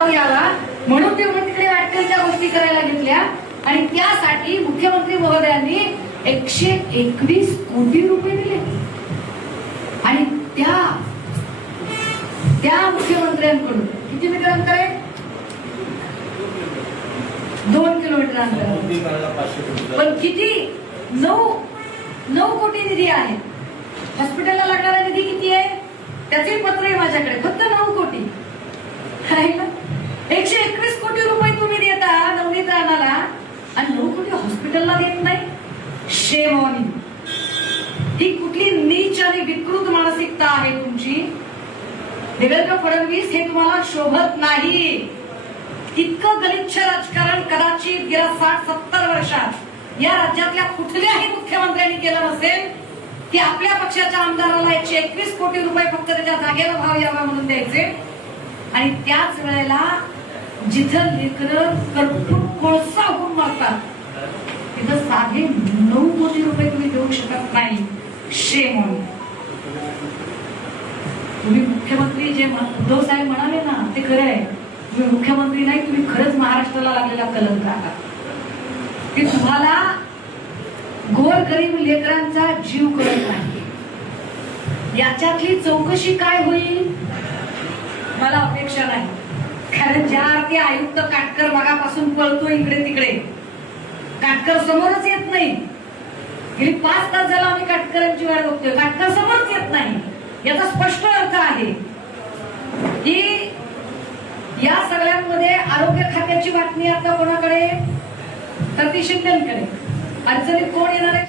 यावा म्हणून ते तिकडे वाटतील त्या गोष्टी करायला घेतल्या आणि त्यासाठी मुख्यमंत्री महोदयांनी 121 कोटी रुपये दिले आणि त्या मुख्यमंत्र्यांकडून किती मीटर अंतर आहे? 2 किलोमीटर अंतर. पण किती 9 कोटी निधी आहे. हॉस्पिटलला लागणारा निधी किती आहे त्याचे पत्र आहे माझ्याकडे. फक्त 9 कोटी. 121 कोटी रुपये तुम्ही देता नवनीत राणाला आणि 9 कोटी हॉस्पिटलला देत नाही. Shame on you. ही कुठली नीच आणि विकृत मानसिकता आहे तुमची? देवेंद्र फडणवीस हे तुम्हाला शोभत नाही. इतकं गलिच्छ राजकारण कदाचित गेल्या 60-70 वर्षात या राज्यातल्या कुठल्याही मुख्यमंत्र्यांनी केलं नसेल की आपल्या पक्षाच्या आमदाराला 121 कोटी रुपये फक्त त्याच्या जागेला भाव यावा म्हणून द्यायचे आणि त्याच वेळेला जिथं लेकरं कर्कूट कोळसा होऊन मारतात तिथं साधे 9 कोटी रुपये तुम्ही देऊ शकत नाही. Shame on. तुम्ही मुख्यमंत्री जे उद्धव साहेब म्हणाले ना ते खरं आहे. तुम्ही मुख्यमंत्री नाही, तुम्ही खरंच महाराष्ट्राला लागलेला कलंक आहात की तुम्हाला गोरगरीब लेकरांचा जीव कळत नाही. याच्यातली चौकशी काय होईल मला अपेक्षा नाही. कारण ज्या अर्थी आयुक्त काटकर मगापासून पळतो इकडे तिकडे, काटकर समोरच येत नाही. गेली 5 तास झाला आम्ही काटकरांची वाट बघतोय. काटकर समोरच येत नाही. याचा स्पष्ट अर्थ आहे की या सगळ्यांमध्ये आरोग्य खात्याची बातमी आता कोणाकडे? तर ती शिंदेकडे. अडचणीत कोण येणार आहे?